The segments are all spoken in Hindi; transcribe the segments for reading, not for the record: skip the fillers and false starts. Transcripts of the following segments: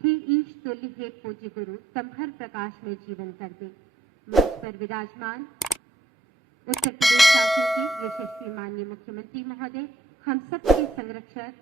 ही ईश तुल्य हे पूज्य गुरु संभर प्रकाश में जीवन कर दे। मंच पर विराजमान उत्तर प्रदेश शासन के यशस्वी माननीय मुख्यमंत्री महोदय, हम सबके संरक्षक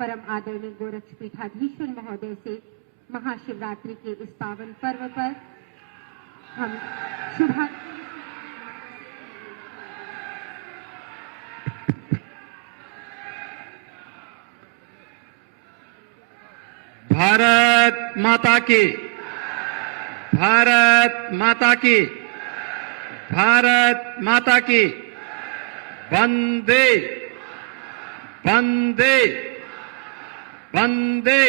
परम आदरणीय गोरक्षपीठाधीश्वर महोदय से महाशिवरात्रि के इस पावन पर्व पर हम शुभ भारत माता की, भारत माता की, भारत माता की, वंदे वंदे वंदे।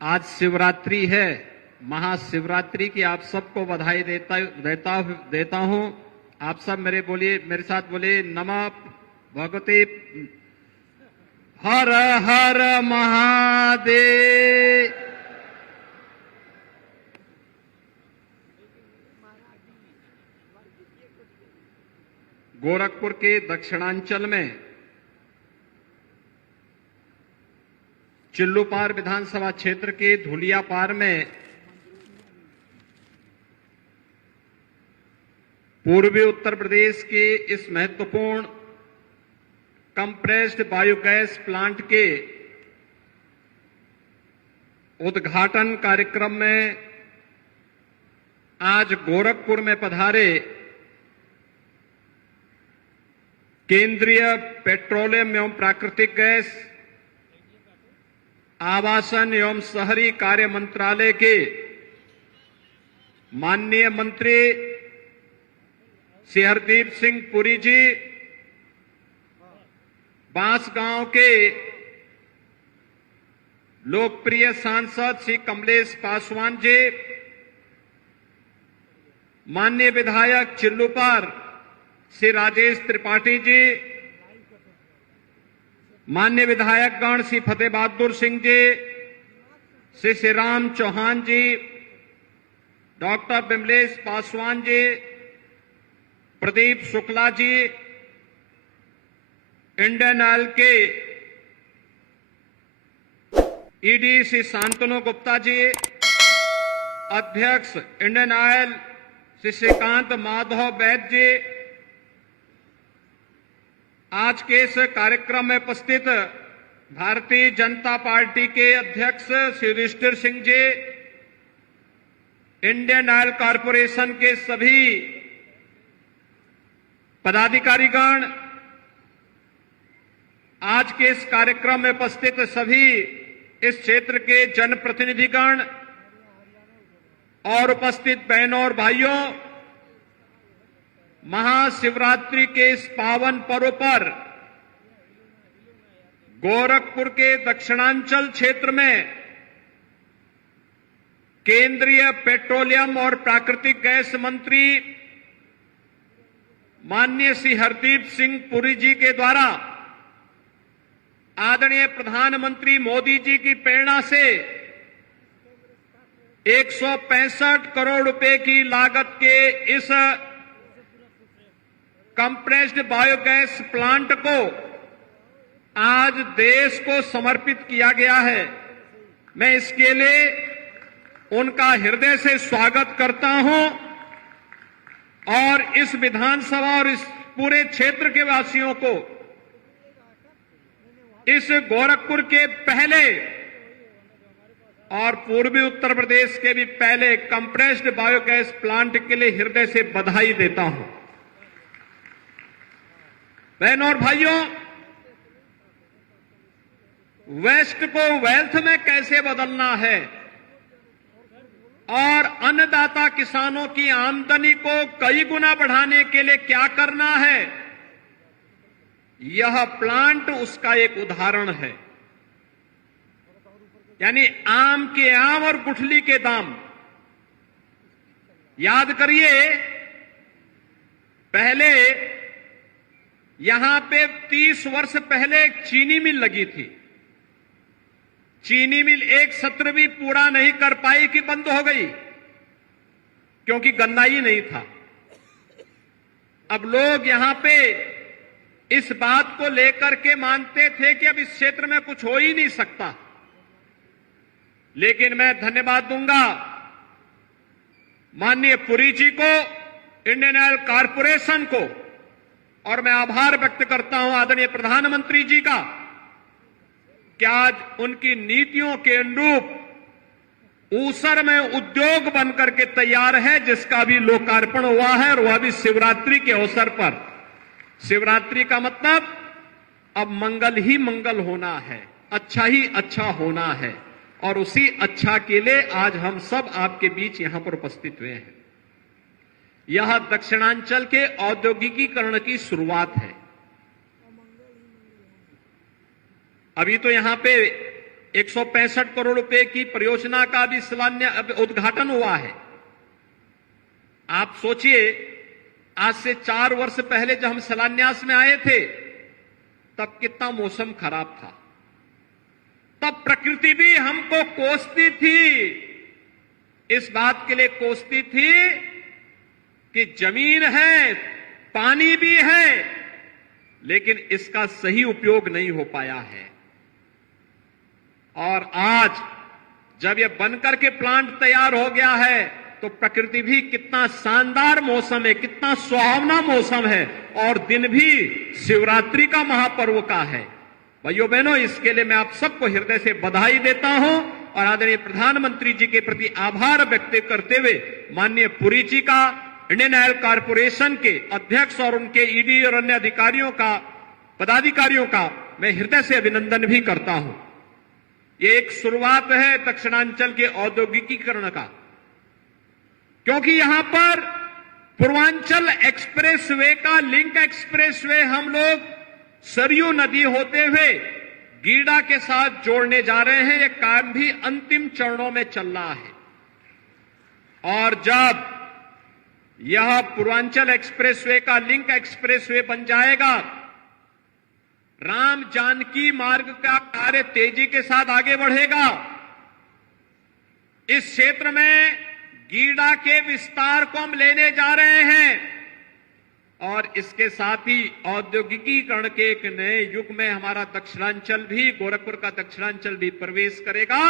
आज शिवरात्रि है, महाशिवरात्रि की आप सबको बधाई देता हूं। आप सब मेरे साथ बोलिए नमः भगवते हर हर महादेव। गोरखपुर के दक्षिणांचल में चिल्लूपार विधानसभा क्षेत्र के धुलियापार में पूर्वी उत्तर प्रदेश के इस महत्वपूर्ण कंप्रेस्ड बायोगैस प्लांट के उद्घाटन कार्यक्रम में आज गोरखपुर में पधारे केंद्रीय पेट्रोलियम एवं प्राकृतिक गैस, आवासन एवं शहरी कार्य मंत्रालय के माननीय मंत्री श्री हरदीप सिंह पुरी जी, बांसगांव के लोकप्रिय सांसद श्री कमलेश पासवान जी, माननीय विधायक चिल्लूपार श्री राजेश त्रिपाठी जी, माननीय विधायकगण श्री फतेह बहादुर सिंह जी, श्री श्रीराम चौहान जी, doctor Vimlesh Paswan ji, Pradeep Shukla ji, Indian oil के ईडी श्री शांतनु गुप्ता जी, अध्यक्ष इंडियन ऑयल श्री श्रीकांत माधव वैद्य जी, आज के इस कार्यक्रम में उपस्थित भारतीय जनता पार्टी के अध्यक्ष Shri Yudhishthir Singh ji, Indian oil corporation के सभी पदाधिकारीगण, आज के इस कार्यक्रम में उपस्थित सभी इस क्षेत्र के जनप्रतिनिधिगण और उपस्थित बहनों और भाइयों, महाशिवरात्रि के इस पावन पर्व पर गोरखपुर के दक्षिणांचल क्षेत्र में केंद्रीय पेट्रोलियम और प्राकृतिक गैस मंत्री माननीय श्री हरदीप सिंह पुरी जी के द्वारा आदरणीय प्रधानमंत्री मोदी जी की प्रेरणा से 165 करोड़ रुपए की लागत के इस कंप्रेस्ड बायोगैस प्लांट को आज देश को समर्पित किया गया है। मैं इसके लिए उनका हृदय से स्वागत करता हूं और इस विधानसभा और इस पूरे क्षेत्र के वासियों को इस गोरखपुर के पहले और पूर्वी उत्तर प्रदेश के भी पहले कंप्रेस्ड बायोगैस प्लांट के लिए हृदय से बधाई देता हूं। बहनों और भाइयों, वेस्ट को वेल्थ में कैसे बदलना है और अन्नदाता किसानों की आमदनी को कई गुना बढ़ाने के लिए क्या करना है, यह प्लांट उसका एक उदाहरण है। यानी आम के आम और गुठली के दाम। याद करिए, पहले यहां पे 30 वर्ष पहले एक चीनी मिल लगी थी। चीनी मिल एक सत्र भी पूरा नहीं कर पाई कि बंद हो गई, क्योंकि गन्ना ही नहीं था। अब लोग यहां पे इस बात को लेकर के मानते थे कि अब इस क्षेत्र में कुछ हो ही नहीं सकता, लेकिन मैं धन्यवाद दूंगा माननीय पुरी जी को, इंडियन ऑयल कॉरपोरेशन को, और मैं आभार व्यक्त करता हूं आदरणीय प्रधानमंत्री जी का कि आज उनकी नीतियों के अनुरूप ऊसर में उद्योग बनकर के तैयार है, जिसका भी लोकार्पण हुआ है, और वह भी शिवरात्रि के अवसर पर। शिवरात्रि का मतलब अब मंगल ही मंगल होना है, अच्छा ही अच्छा होना है, और उसी अच्छा के लिए आज हम सब आपके बीच यहां पर उपस्थित हुए हैं। यह दक्षिणांचल के औद्योगिकीकरण की शुरुआत है। अभी तो यहां पे 165 करोड़ रुपए की परियोजना का भी उद्घाटन हुआ है। आप सोचिए, आज से 4 वर्ष पहले जब हम शिलान्यास में आए थे तब कितना मौसम खराब था। तब प्रकृति भी हमको कोसती थी, इस बात के लिए कोसती थी कि जमीन है, पानी भी है, लेकिन इसका सही उपयोग नहीं हो पाया है। और आज जब यह बनकर के प्लांट तैयार हो गया है तो प्रकृति भी कितना शानदार मौसम है, कितना सुहावना मौसम है, और दिन भी शिवरात्रि का महापर्व का है। भाइयों बहनों, इसके लिए मैं आप सबको हृदय से बधाई देता हूं और आदरणीय प्रधानमंत्री जी के प्रति आभार व्यक्त करते हुए माननीय पुरी जी का, इंडियन ऑयल कॉरपोरेशन के अध्यक्ष और उनके ईडी और अन्य अधिकारियों का, पदाधिकारियों का मैं हृदय से अभिनंदन भी करता हूं। ये एक शुरुआत है दक्षिणांचल के औद्योगिकीकरण का, क्योंकि यहां पर पूर्वांचल एक्सप्रेसवे का लिंक एक्सप्रेसवे हम लोग सरयू नदी होते हुए गीडा के साथ जोड़ने जा रहे हैं। यह काम भी अंतिम चरणों में चल रहा है, और जब यह पूर्वांचल एक्सप्रेसवे का लिंक एक्सप्रेसवे बन जाएगा, राम जानकी मार्ग का कार्य तेजी के साथ आगे बढ़ेगा। इस क्षेत्र में गीडा के विस्तार को हम लेने जा रहे हैं, और इसके साथ ही औद्योगिकीकरण के एक नए युग में हमारा दक्षिणांचल भी, गोरखपुर का दक्षिणांचल भी प्रवेश करेगा।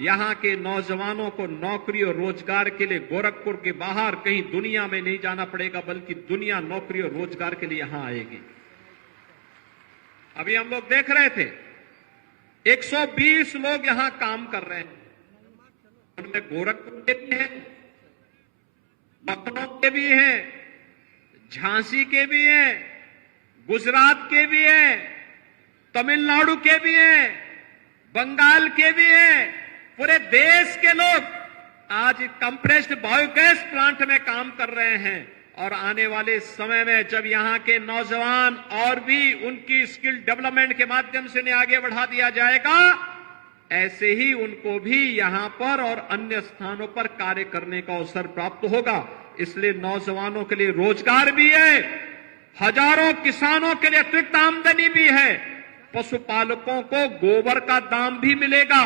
यहां के नौजवानों को नौकरी और रोजगार के लिए गोरखपुर के बाहर कहीं दुनिया में नहीं जाना पड़ेगा, बल्कि दुनिया नौकरी और रोजगार के लिए यहां आएगी। अभी हम लोग देख रहे थे 120 लोग यहां काम कर रहे हैं, उनमें गोरखपुर के भी हैं, लखनऊ के भी हैं, झांसी के भी हैं, गुजरात के भी हैं, तमिलनाडु के भी हैं, बंगाल के भी हैं, पूरे देश के लोग आज कंप्रेस्ड बायोगैस प्लांट में काम कर रहे हैं। और आने वाले समय में जब यहां के नौजवान और भी उनकी स्किल डेवलपमेंट के माध्यम से उन्हें आगे बढ़ा दिया जाएगा, ऐसे ही उनको भी यहां पर और अन्य स्थानों पर कार्य करने का अवसर प्राप्त होगा। इसलिए नौजवानों के लिए रोजगार भी है, हजारों किसानों के लिए अतिरिक्त आमदनी भी है, पशुपालकों को गोबर का दाम भी मिलेगा,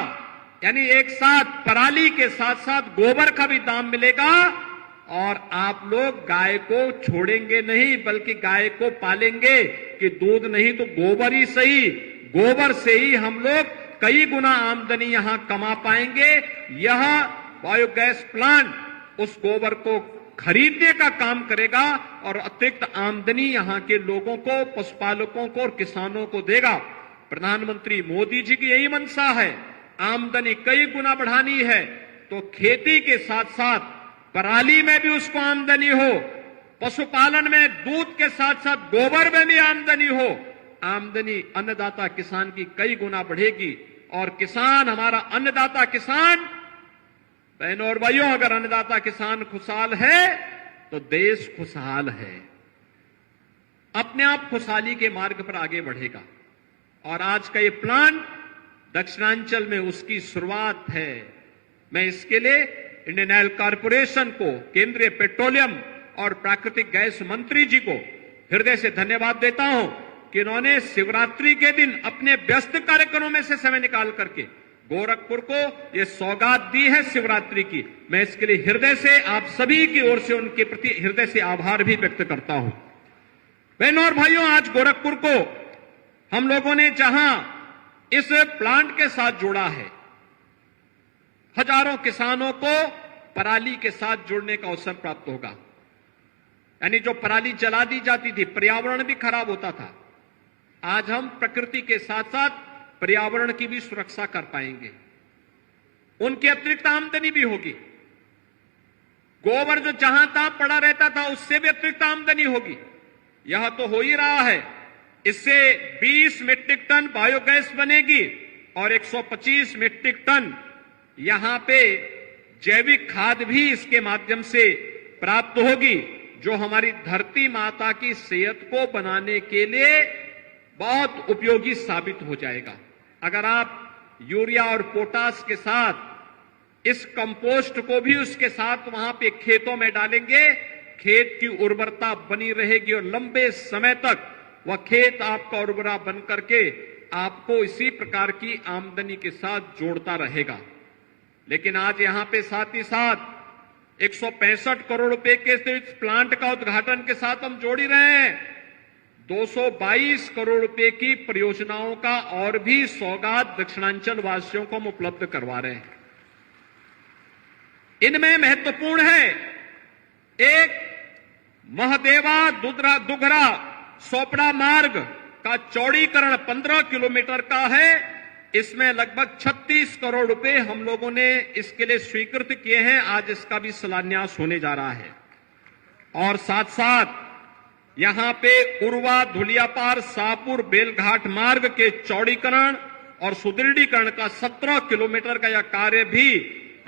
यानी एक साथ पराली के साथ साथ गोबर का भी दाम मिलेगा। और आप लोग गाय को छोड़ेंगे नहीं, बल्कि गाय को पालेंगे कि दूध नहीं तो गोबर ही सही, गोबर से ही हम लोग कई गुना आमदनी यहां कमा पाएंगे। यह बायोगैस प्लांट उस गोबर को खरीदने का काम करेगा और अतिरिक्त आमदनी यहां के लोगों को, पशुपालकों को और किसानों को देगा। प्रधानमंत्री मोदी जी की यही मंशा है, आमदनी कई गुना बढ़ानी है, तो खेती के साथ साथ पराली में भी उसको आमदनी हो, पशुपालन में दूध के साथ साथ गोबर में भी आमदनी हो। आमदनी अन्नदाता किसान की कई गुना बढ़ेगी, और किसान, हमारा अन्नदाता किसान, बहनों और भाइयों, अगर अन्नदाता किसान खुशहाल है तो देश खुशहाल है, अपने आप खुशहाली के मार्ग पर आगे बढ़ेगा। और आज का ये प्लान दक्षिणांचल में उसकी शुरुआत है। मैं इसके लिए इंडियन ऑयल कॉरपोरेशन को, केंद्रीय पेट्रोलियम और प्राकृतिक गैस मंत्री जी को हृदय से धन्यवाद देता हूं कि इन्होंने शिवरात्रि के दिन अपने व्यस्त कार्यक्रमों में से समय निकाल करके गोरखपुर को ये सौगात दी है शिवरात्रि की। मैं इसके लिए हृदय से आप सभी की ओर से उनके प्रति हृदय से आभार भी व्यक्त करता हूं। बहनों और भाइयों, आज गोरखपुर को हम लोगों ने जहां इस प्लांट के साथ जोड़ा है, हजारों किसानों को पराली के साथ जुड़ने का अवसर प्राप्त होगा। यानी जो पराली जला दी जाती थी, पर्यावरण भी खराब होता था, आज हम प्रकृति के साथ साथ पर्यावरण की भी सुरक्षा कर पाएंगे। उनकी अतिरिक्त आमदनी भी होगी। गोबर जो जहां तहां पड़ा रहता था, उससे भी अतिरिक्त आमदनी होगी। यह तो हो ही रहा है। इससे 20 मीट्रिक टन बायोगैस बनेगी और 125 मीट्रिक टन यहां पे जैविक खाद भी इसके माध्यम से प्राप्त होगी, जो हमारी धरती माता की सेहत को बनाने के लिए बहुत उपयोगी साबित हो जाएगा। अगर आप यूरिया और पोटास के साथ इस कंपोस्ट को भी उसके साथ वहां पे खेतों में डालेंगे, खेत की उर्वरता बनी रहेगी और लंबे समय तक वह खेत आपका उर्वरा बन करके आपको इसी प्रकार की आमदनी के साथ जोड़ता रहेगा। लेकिन आज यहां पे साथ ही साथ 165 करोड़ रुपए के इस प्लांट का उद्घाटन के साथ हम जोड़ ही रहे हैं। 222 करोड़ रुपए की परियोजनाओं का और भी सौगात दक्षिणांचल वासियों को हम उपलब्ध करवा रहे हैं। इनमें महत्वपूर्ण है, एक महदेवा दुगरा सोपड़ा मार्ग का चौड़ीकरण 15 किलोमीटर का है। इसमें लगभग 36 करोड़ रुपए हम लोगों ने इसके लिए स्वीकृत किए हैं। आज इसका भी शिलान्यास होने जा रहा है। और साथ साथ यहां पे उर्वा धुलियापार शाहपुर बेलघाट मार्ग के चौड़ीकरण और सुदृढ़ीकरण का 17 किलोमीटर का यह कार्य भी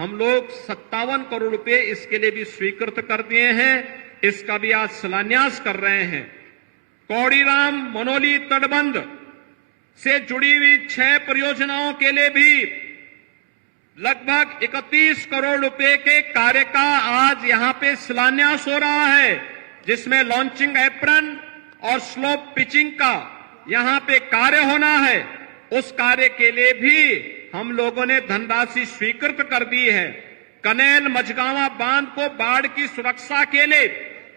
हम लोग 57 करोड़ रुपए इसके लिए भी स्वीकृत कर दिए हैं। इसका भी आज शिलान्यास कर रहे हैं। कौड़ीराम मनोली तटबंध से जुड़ी हुई 6 परियोजनाओं के लिए भी लगभग 31 करोड़ रुपए के कार्य का आज यहां पे शिलान्यास हो रहा है, जिसमें लॉन्चिंग एप्रन और स्लोप पिचिंग का यहां पे कार्य होना है। उस कार्य के लिए भी हम लोगों ने धनराशि स्वीकृत कर दी है। कनेल मझगावा बांध को बाढ़ की सुरक्षा के लिए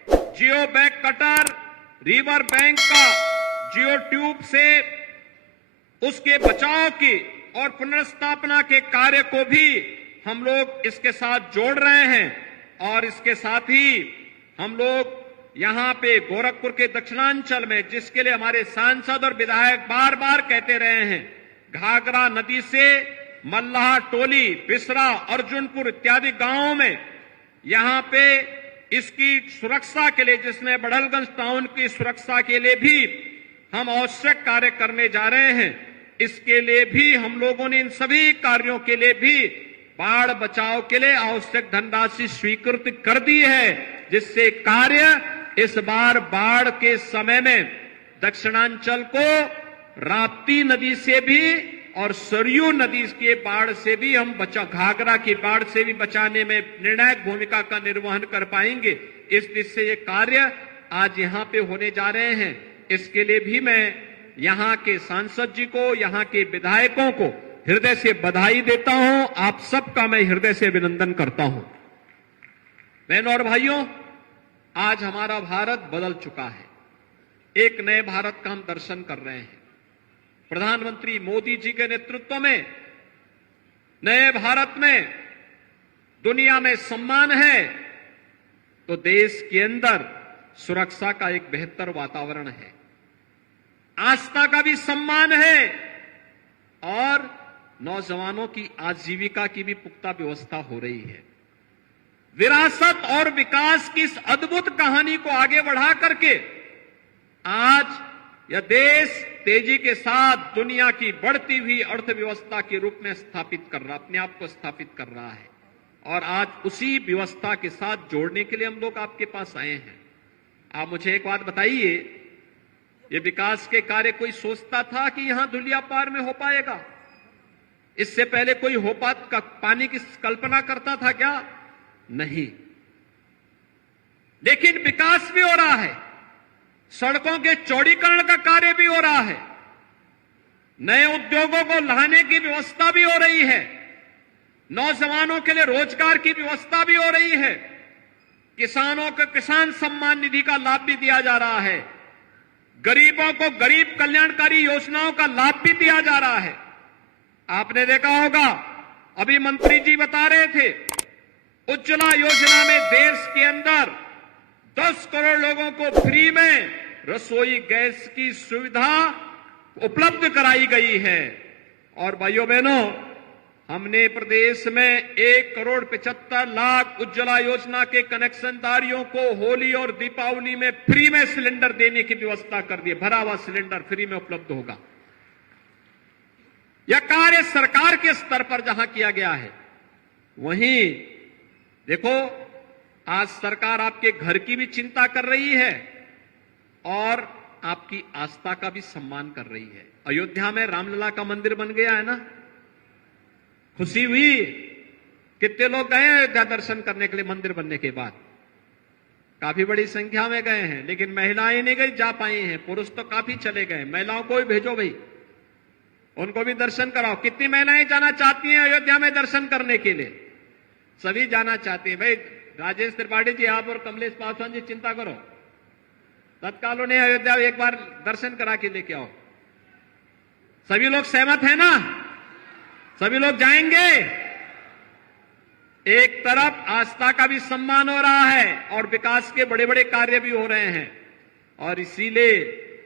जियो बैक कटर, रिवर बैंक का जियो ट्यूब से उसके बचाव की और पुनर्स्थापना के कार्य को भी हम लोग इसके साथ जोड़ रहे हैं। और इसके साथ ही हम लोग यहां पे गोरखपुर के दक्षिणांचल में, जिसके लिए हमारे सांसद और विधायक बार बार कहते रहे हैं, घाघरा नदी से मल्लाह टोली, बिसरा, अर्जुनपुर इत्यादि गांवों में यहां पे इसकी सुरक्षा के लिए, जिसमें बड़हलगंज टाउन की सुरक्षा के लिए भी हम आवश्यक कार्य करने जा रहे हैं। इसके लिए भी हम लोगों ने इन सभी कार्यों के लिए भी बाढ़ बचाव के लिए आवश्यक धनराशि स्वीकृत कर दी है, जिससे कार्य इस बार बाढ़ के समय में दक्षिणांचल को राप्ती नदी से भी और सरयू नदी के बाढ़ से भी हम घाघरा की बाढ़ से भी बचाने में निर्णायक भूमिका का निर्वहन कर पाएंगे। इस दिशा से ये कार्य आज यहां पे होने जा रहे हैं। इसके लिए भी मैं यहां के सांसद जी को, यहां के विधायकों को हृदय से बधाई देता हूं। आप सबका मैं हृदय से अभिनंदन करता हूं। बहनों और भाइयों, आज हमारा भारत बदल चुका है। एक नए भारत का हम दर्शन कर रहे हैं। प्रधानमंत्री मोदी जी के नेतृत्व में नए भारत में दुनिया में सम्मान है, तो देश के अंदर सुरक्षा का एक बेहतर वातावरण है, आस्था का भी सम्मान है और नौजवानों की आजीविका की भी पुख्ता व्यवस्था हो रही है। विरासत और विकास की इस अद्भुत कहानी को आगे बढ़ा करके आज यह देश तेजी के साथ दुनिया की बढ़ती हुई अर्थव्यवस्था के रूप में स्थापित कर रहा, अपने आप को स्थापित कर रहा है। और आज उसी व्यवस्था के साथ जोड़ने के लिए हम लोग आपके पास आए हैं। आप मुझे एक बात बताइए, ये विकास के कार्य कोई सोचता था कि यहां धुलियापार में हो पाएगा? इससे पहले कोई पानी की कल्पना करता था क्या? नहीं। लेकिन विकास भी हो रहा है, सड़कों के चौड़ीकरण का कार्य भी हो रहा है, नए उद्योगों को लाने की व्यवस्था भी हो रही है, नौजवानों के लिए रोजगार की व्यवस्था भी हो रही है, किसानों को किसान सम्मान निधि का लाभ भी दिया जा रहा है, गरीबों को गरीब कल्याणकारी योजनाओं का लाभ भी दिया जा रहा है। आपने देखा होगा अभी मंत्री जी बता रहे थे, उज्ज्वला योजना में देश के अंदर 10 करोड़ लोगों को फ्री में रसोई गैस की सुविधा उपलब्ध कराई गई है। और भाइयों बहनों, हमने प्रदेश में 1,75,00,000 उज्ज्वला योजना के कनेक्शनधारियों को होली और दीपावली में फ्री में सिलेंडर देने की व्यवस्था कर दी। भरा हुआ सिलेंडर फ्री में उपलब्ध होगा। यह कार्य सरकार के स्तर पर जहां किया गया है, वहीं देखो आज सरकार आपके घर की भी चिंता कर रही है और आपकी आस्था का भी सम्मान कर रही है। अयोध्या में रामलला का मंदिर बन गया है ना, खुशी हुई। कितने लोग गए अयोध्या दर्शन करने के लिए मंदिर बनने के बाद? काफी बड़ी संख्या में गए हैं, लेकिन महिलाएं नहीं गई, जा पाई हैं। पुरुष तो काफी चले गए। महिलाओं को भी भेजो भाई, उनको भी दर्शन कराओ। कितनी महिलाएं जाना चाहती हैं अयोध्या में दर्शन करने के लिए? सभी जाना चाहती हैं भाई। राजेश त्रिपाठी जी आप और कमलेश पासवान जी चिंता करो, तत्काल उन्हें अयोध्या एक बार दर्शन करा के लेके आओ। सभी लोग सहमत हैं ना? सभी लोग जाएंगे? एक तरफ आस्था का भी सम्मान हो रहा है और विकास के बड़े बड़े कार्य भी हो रहे हैं, और इसीलिए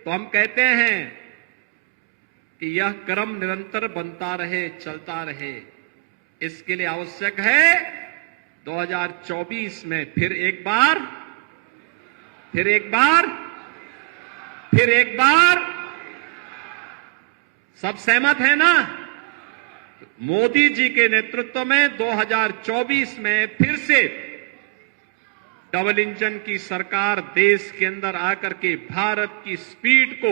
तो हम कहते हैं कि यह क्रम निरंतर बनता रहे, चलता रहे। इसके लिए आवश्यक है 2024 में फिर एक बार सब सहमत है ना? मोदी जी के नेतृत्व में 2024 में फिर से डबल इंजन की सरकार देश के अंदर आकर के भारत की स्पीड को,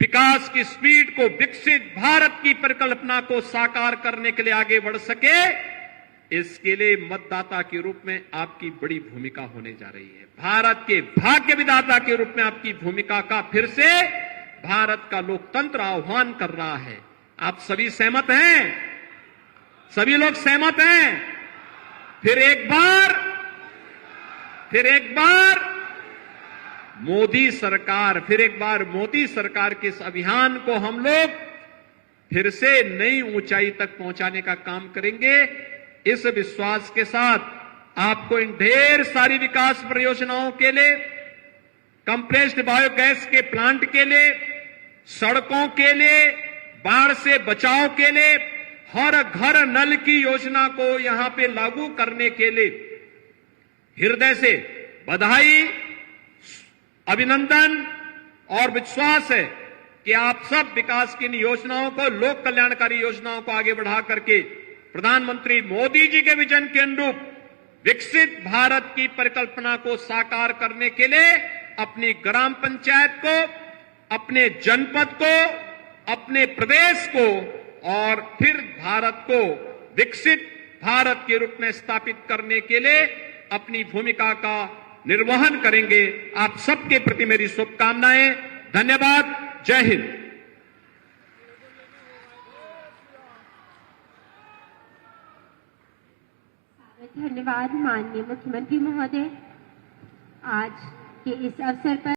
विकास की स्पीड को, विकसित भारत की परिकल्पना को साकार करने के लिए आगे बढ़ सके। इसके लिए मतदाता के रूप में आपकी बड़ी भूमिका होने जा रही है। भारत के भाग्य विधाता के रूप में आपकी भूमिका का फिर से भारत का लोकतंत्र आह्वान कर रहा है। आप सभी सहमत हैं? सभी लोग सहमत हैं? फिर एक बार मोदी सरकार, फिर एक बार मोदी सरकार के इस अभियान को हम लोग फिर से नई ऊंचाई तक पहुंचाने का काम करेंगे। इस विश्वास के साथ आपको इन ढेर सारी विकास परियोजनाओं के लिए, कंप्रेस्ड बायोगैस के प्लांट के लिए, सड़कों के लिए, बाढ़ से बचाव के लिए, हर घर नल की योजना को यहां पे लागू करने के लिए हृदय से बधाई, अभिनंदन और विश्वास है कि आप सब विकास की इन योजनाओं को, लोक कल्याणकारी योजनाओं को आगे बढ़ा करके प्रधानमंत्री मोदी जी के विजन के अनुरूप विकसित भारत की परिकल्पना को साकार करने के लिए अपनी ग्राम पंचायत को, अपने जनपद को, अपने प्रदेश को और फिर भारत को विकसित भारत के रूप में स्थापित करने के लिए अपनी भूमिका का निर्वहन करेंगे। आप सबके प्रति मेरी शुभकामनाएं। धन्यवाद। जय हिंद। धन्यवाद माननीय मुख्यमंत्री महोदय। आज के इस अवसर पर